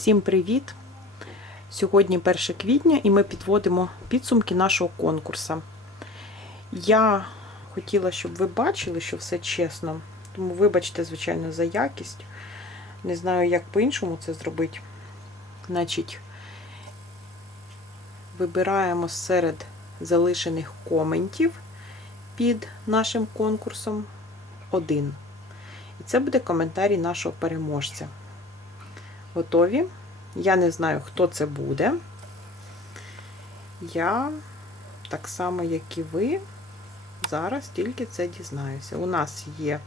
Всім привіт! Сьогодні 1 квітня і ми підводимо підсумки нашого конкурсу. Я хотіла, щоб ви бачили, що все чесно. Тому вибачте, звичайно, за якість. Не знаю, як по-іншому це зробити. Значить, вибираємо серед залишених коментів під нашим конкурсом один. І це буде коментарій нашого переможця. Готові? Я не знаю, хто це буде. Я, так само, як і ви, зараз тільки це дізнаюся. У нас є,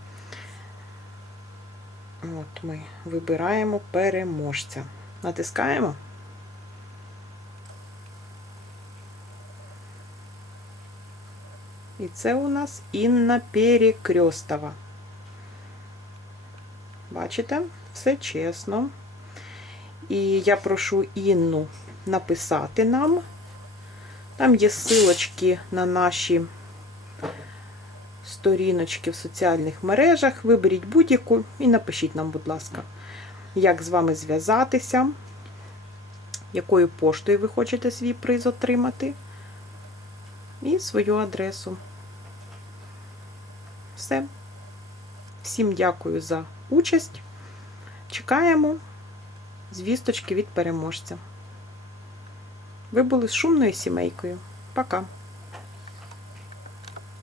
от ми вибираємо переможця. Натискаємо. І це у нас Інна Перекрестова. Бачите? Все чесно. І я прошу Інну написати нам. Там є ссылочки на наші сторіночки в соціальних мережах. Виберіть будь-яку і напишіть нам, будь ласка, як з вами зв'язатися, якою поштою ви хочете свій приз отримати, і свою адресу. Все. Всім дякую за участь. Чекаємо звісточки від переможця. Ви були з шумною сімейкою. Пока!